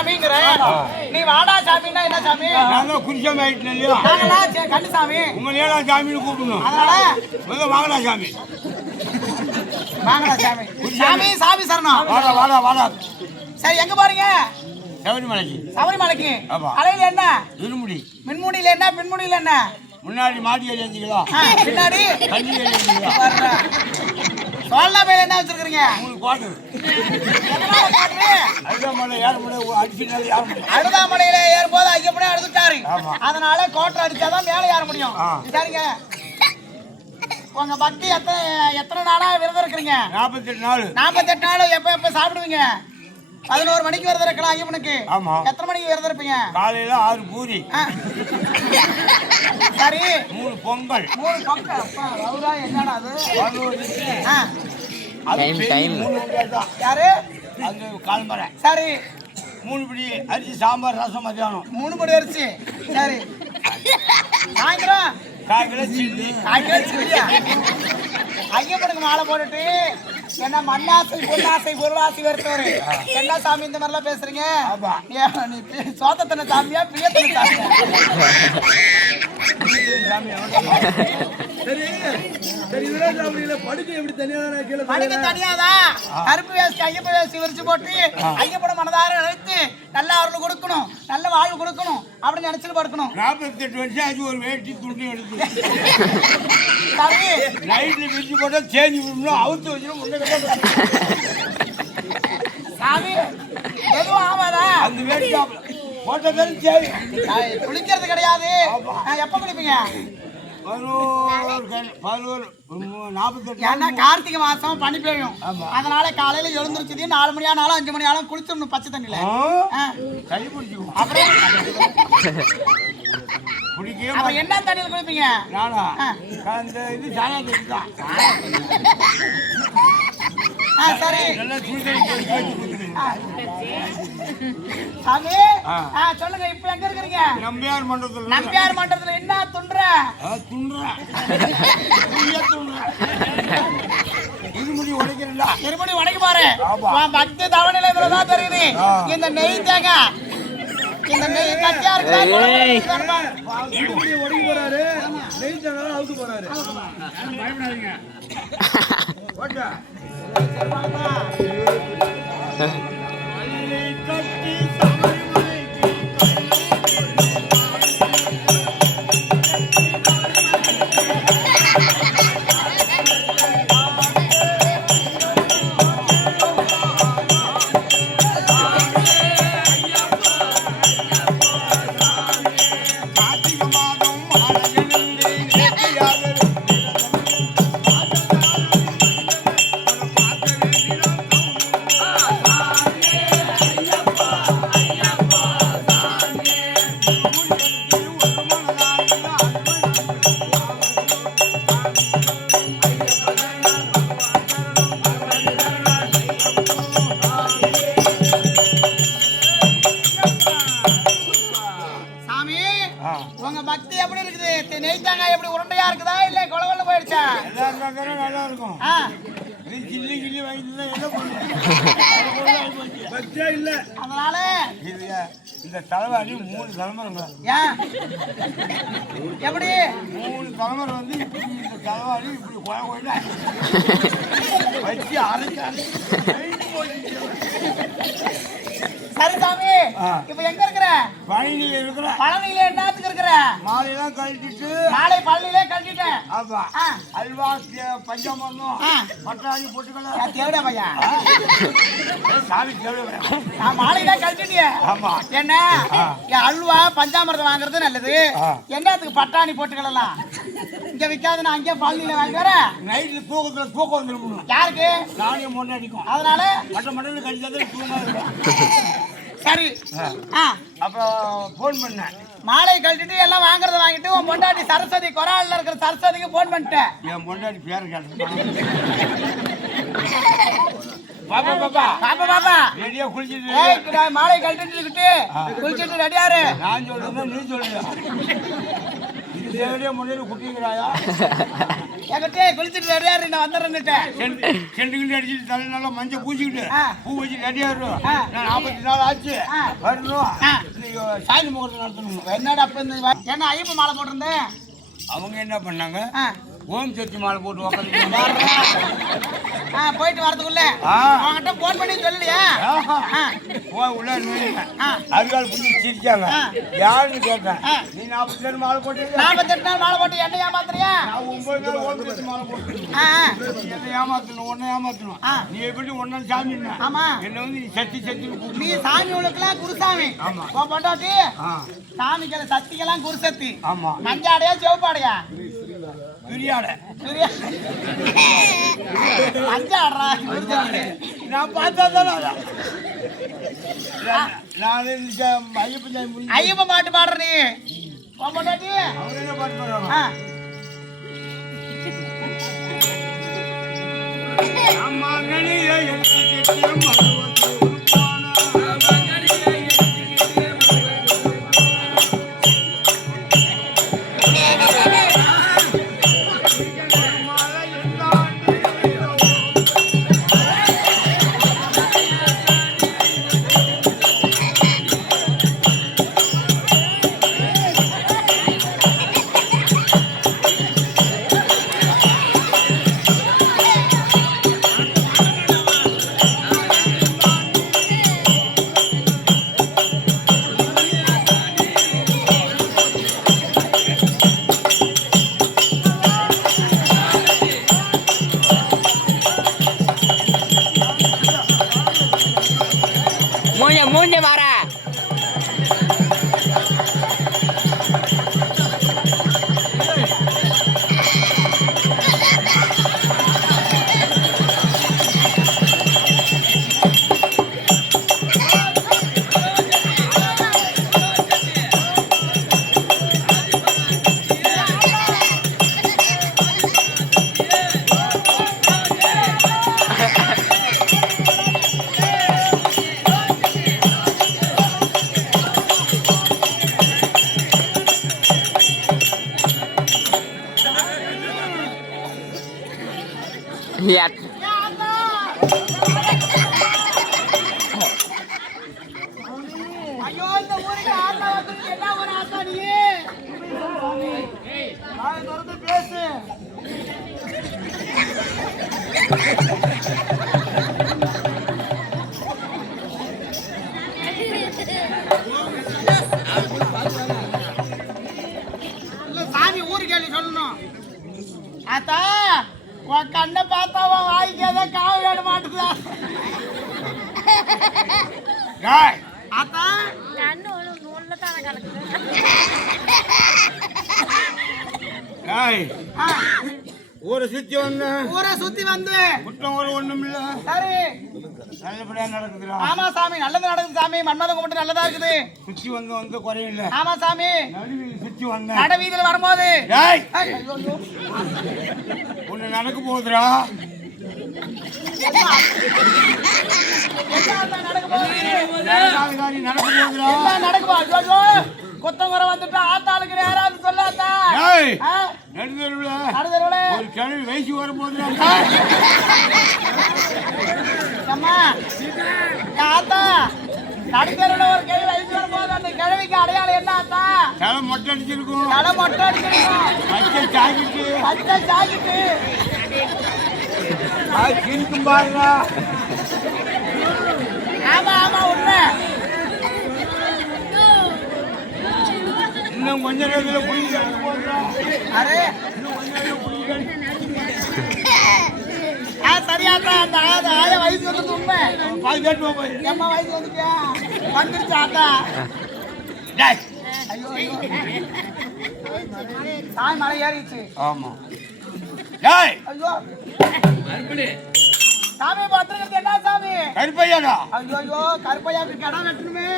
சாமிங்கிற நீ வாடா சாமின்னா என்ன சாமி? நாங்க குருசாமி ஆயிட்டு இல்லையா? நாங்களாம் கண்ணு சாமி. உங்களையே நான் சாமின்னு கூப்பிடணும். அதனால வாங்கடா சாமி. வாங்கடா சாமி. சாமி சாமி சரணம். வாடா வாடா வாடா. சரி எங்க போறீங்க? சபரிமலைக்கு. சபரிமலைக்கு. அலையில என்ன? இருமுடி. மின்முடியில என்ன? பின்முடியில என்ன? முன்னாடி மாட்டி அடிஞ்சிக்கலாம். பின்னாடி கஞ்சி அடிஞ்சிக்கலாம். சோழனா மேல என்ன வச்சிருக்கீங்க? உங்களுக்கு குவாட்டர். எதனால குவாட்டர்? அழுதாமலை ஏறும்போது அடிச்சினால ஏற முடியும். அழுதாமலையில ஏறும்போது ஐயப்பனே அழுதுட்டாரு. அதனால குவாட்டர் அடிச்சாதான் மேல ஏற முடியும். சரிங்க. உங்க பக்தி எத்தனை நாளா விரதம் இருக்கிறீங்க? 48 நாள். 48 நாள். எப்ப சாப்பிடுவீங்க? 11 மணிக்கு விரதம் இருக்கலாம் ஐயப்பனுக்கு. ஆமா. எத்தனை மணிக்கு விரதம் இருப்பீங்க? காலையில 6 பூரி. சரி. 3 பொங்கல். 3 பொங்கல். அப்பா ரவுடா என்னடா அது? டைம். யாரு? அந்த கால்மரை. சரி. 3 பிடி அரிசி சாம்பார் ரசம் மத்தியானம். 3 படி அரிசி. சரி. சாயந்தரம் 1 கிலோ சில்லி. ஐயப்பனுக்கு மாலை போட்டுட்டு என்ன மண்ணாசை பொன்னாசை பொருளாசை வருத்தவரு என்ன சாமி இந்த மாதிரிலாம் பேசுறீங்க? நீ சோத்தத்தனை சாமியா பிரியத்தனை சாமியா? படுக்க தனியாதான் கருப்பு வேஷ்டி ஐயப்ப வேஷ்டி விரிச்சு போட்டு ஐயப்பட மனதார நினைத்து நல்ல அருள் கொடுக்கணும், நல்ல வாழ்வு கொடுக்கணும் அப்படின்னு நினைச்சிட்டு படுக்கணும். 48 வருஷம் ஆச்சு ஒரு வேட்டி துணி எடுத்து சரி நைட்ல விரிச்சு போட்டா சேஞ்ச் பண்ணணும். அவுத்து வச்சிடும் சாமி. எதுவும் ஆமாதா? அந்த வேட்டி போட்டதாலும் சரி. குளிக்கிறது கிடையாது. எப்ப குளிப்பீங்க? 48 ஏன்னா கார்த்திகை மாசம் பனி பெய்யும். அதனால காலையில எழுந்திருச்சு 4 மணி ஆனாலும் 5 மணி ஆனாலும் குளிச்சிடணும் பச்சை தண்ணியில. கை பிடிச்சிக்கும். அப்புறம் என்ன தண்ணியில குளிப்பீங்க? நானா அந்த இது சாணா தண்ணி தான். சரி சாமி. சொல்லுங்க இப்ப எங்க இருக்கிறீங்க? நம்பியார் மண்டபத்துல. நம்பியார் மண்டபத்துல என்ன துண்ற? இருமுடி உடைக்கிறா. இருமுடி உடைக்க பாரு. பக்தி தவணையில இதுலதான் தெரியுது. இந்த நெய் தேங்காய் இந்த நெய் கட்டியா இருக்குதா? இருமுடி உடைக்க போறாரு. நெய் தேங்காய் அவுத்து போறாரு. பயப்படாதீங்க. ஓகே. கட்டி உங்க பக்தி எப்படி இருக்குது? நெய் தேங்காய் எப்படி உருண்டையா இருக்குதா இல்ல கொலவல்ல போயிடுச்சா? நல்லா இருக்கும். கிள்ளி கிள்ளி வாங்கிட்டு என்ன பண்ணுங்க இல்ல. அதனால இந்த தலைவாரி 3 தலைமுறை. எப்படி 3 தலைமுறை வந்து இந்த தலைவாரி இப்படி கோயில வச்சு அரைச்சு சரி சாமி. இப்ப எங்க இருக்கிற? பழனியில இருக்கிற. பழனியில என்னத்துக்கு இருக்கிற? மாலையெல்லாம் கழட்டிட்டு. மாலை பழனியிலே கழட்டிட்டேன். ஆமா. அல்வா பஞ்சாமரம் பட்டாணி போட்டுக்கலாம். தேவடா பையா சாமி தேவடா. நான் மாலையில கழட்டிட்டிய. ஆமா. என்ன அல்வா பஞ்சாமரத்தை வாங்குறது நல்லது. என்னத்துக்கு பட்டாணி போட்டுக்கலாம்? இங்க விற்காது. நான் அங்கே பழனியில வாங்கி வரேன். நைட்ல தூக்கம் வந்துடும். யாருக்கு? நானே முன்னே அடிக்கும். அதனால மட்டன் கழிச்சாதான் தூங்க இருக்கும். சரி. அப்புறம் போன் பண்ணேன். மாலை கழட்டிட்டு எல்லாம் வாங்குறத வாங்கிட்டு உன் பொண்டாட்டி சரஸ்வதி கொராலில் இருக்கிற சரஸ்வதிக்கு போன் பண்ணிட்டேன். என் பொண்டாட்டி பேர கேட்டேன். பாப்பா பாப்பா பாப்பா பாப்பா ரெடியா குளிச்சிட்டு மாலை கழட்டிட்டு குளிச்சிட்டு ரெடியாரு. நான் சொல்றேன் நீ சொல்றியா? இது தேவையா முன்னாடி குட்டிங்கிறாயா? என்கிட்ட குளிச்சுட்டு ரெடியா இருக்கு நான் வந்துடுறேன்னுட்டேன். செண்டுக்கிட்டு அடிச்சுட்டு தலை நல்லா மஞ்சள் பூச்சிக்கிட்டு பூ வச்சு ரெடியா இருக்கும். நான் 40 நாள் ஆச்சு வரணும். இன்னைக்கு சாயந்தரம் முகூர்த்தம் நடத்தணும். என்னடா அப்ப இந்த என்ன ஐயப்ப மாலை போட்டிருந்தேன். அவங்க என்ன பண்ணாங்க? ஓம் சக்தி மாலை போட்டு உட்காந்து போயிட்டு வரதுக்குள்ள அவங்ககிட்ட போன் பண்ணி சொல்லலையா? உள்ள அதுக்கால புரிஞ்சு சிரிச்சாங்க. யாருன்னு கேட்டேன். நீ 47 மாலை போட்டு 48 நாள் மாலை போட்டு என்ன ஏமாத்துறியா? நான் 9 நாள் ஓம் சக்தி மாலை போட்டு என்ன ஏமாத்தணும், ஒன்ன ஏமாத்தணும். நீ எப்படி ஒன்னா சாமி ஆமா என்ன வந்து நீ சக்தி சக்தி நீ சாமி உனக்குலாம் குருசாமி. பொண்டாட்டி சாமிக்கு சக்திக்கெல்லாம் குருசக்தி. ஆமா மஞ்சாடையா சிவப்பாடையா? பிரியாடை மஞ்சாடுறா. நான் பார்த்தா தானே ஐயப்ப பாட்டு பாடுற நீ பொண்டாட்டி அவங்க என்ன பாட்டு பாடுறாங்க? அம்மா கணியை எடுத்து மூஞ்ச வர lihat ஐயோ இந்த ஊருக்கு ஆத்தா வந்து என்ன ஒரு ஆத்தா நீ நான் தொடர்ந்து பேசு. சாமி ஊருக்கு கேள்வி சொல்லணும். ஆத்தா உன் கண்ணை பார்த்தா உன் வாய்க்கு ஏதோ காவ வேட மாட்டுதா? ஆத்தா ஊரை சுத்தி வந்து குற்றம் ஒரு ஒண்ணும் இல்ல. சரி நல்லபடியா நடக்குதுடா. ஆமா சாமி நல்லது நடக்குது சாமி. மன்மதன் கும்பிட்டு நல்லதா இருக்குது. சுத்தி வந்து குறையும் இல்ல. ஆமா சாமி சுத்தி வந்த நட வீதியில வரும்போது ஒண்ணு நடக்க போகுதுடா. கொத்தங்குறை வந்துட்டு ஆத்தாளுக்கு யாராவது சொல்லாத்தா? நடுதருவுல ஒரு கிழவி வயசு வரும்போது அம்மா ஆத்தா நடுத்தருவுல ஒரு கிழவி வயசு வரும்போது அந்த கிழவிக்கு அடையாளம் என்ன ஆத்தா? தலை மொட்டை அடிச்சிருக்கும். தலை மொட்டை அடிச்சிருக்கும். பச்சை சாக்கிட்டு பச்சை சாக்கிட்டு சிரிக்கும் பாருங்க. ஆமா ஆமா உண்மை. இன்னும் கொஞ்ச நேரத்துல புரியுது. அரே சரியாத்தா அந்த ஆய வயசு வந்து உண்மை. பால் கேட்டு போய் அம்மா வயசு வந்துட்டியா? வந்துருச்சு ஆத்தா. ஐயோ ஐயோ சாமி மலை ஏறிச்சு. ஆமா ஐயோ சாமி பத்திரக்கிறது என்ன சாமி? கருப்பையாடா. ஐயோ ஐயோ கருப்பையாக்கு கடை வெட்டணுமே.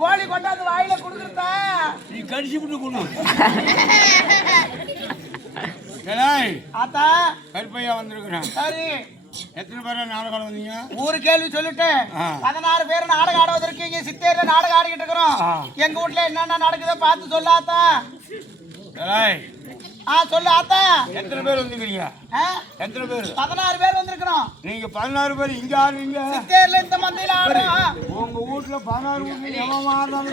கோழி கொண்டாந்து வாயில குடுக்குறதா? நீ கடிச்சு விட்டு கொடு. ஆத்தா கருப்பையா வந்திருக்கிறேன். சரி எத்தனை பேரா நாடகம் வந்தீங்க? ஊரு கேள்வி சொல்லிட்டு 16 பேர் நாடகம் ஆடுவதற்கு இங்க சித்தேரியில நாடகம் ஆடிக்கிட்டு இருக்கிறோம். எங்க வீட்டுல என்னென்ன நடக்குதோ பார்த்து சொல்லாத்தா. சொல்லு ஆத்தா. எத்தனை பேர் வந்துக்கிறீங்க? ஆ? எத்தனை பேர்? 16 பேர் வந்திருக்கணும். நீங்க 16 பேர் இங்க ஆடுறீங்க. சித்தேர்ல இந்த மந்தையில ஆடுறோம். உங்க வீட்டுல 16 வீட்டுல எவன் ஆடுறாங்க?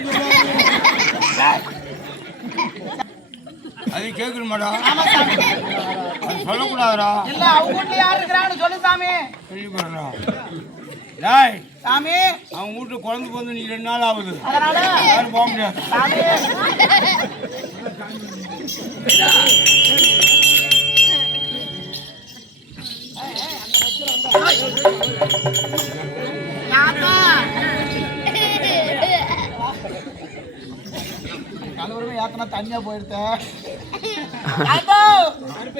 அது கேட்கணுமாடா? ஆமா சாமி. அது சொல்லக்கூடாதுடா. இல்ல அவங்க வீட்டுல யார் இருக்கிறான்னு சொல்லு சாமி. சொல்லிடுறா. டேய் சாமி அவன் வீட்டுல குழந்தை பிறந்து நீ 2 நாள் ஆகுது. அதனால யாரும் போக முடியாது. சாமி ஆத்தா. கலவரமே யாத்தனா தனியா போயிடுத்த.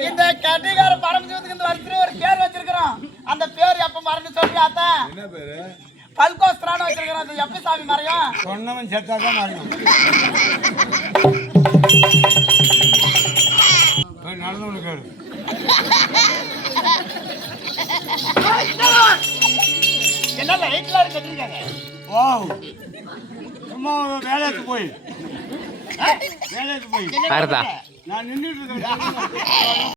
இந்த கட்டிகார பரமசிவத்துக்கு இந்த வருஷத்துல ஒரு பேர் வச்சிருக்கிறோம். அந்த பேர் எப்ப மறந்து சொல்லி ஆத்தா. என்ன பேரு? பல்கோஸ்திரான்னு வச்சிருக்கிறோம். அது எப்ப சாமி மறையும்? சொன்னவன் செத்தாதான் மறையும். நடந்தவனு கேளு. என்ன லைட்ல கட்டிருக்காங்க? ஓ சும்மா வேலைக்கு போய் வேலைக்கு போய் வருதா? நான் நின்றுட்டு இருக்கேன்.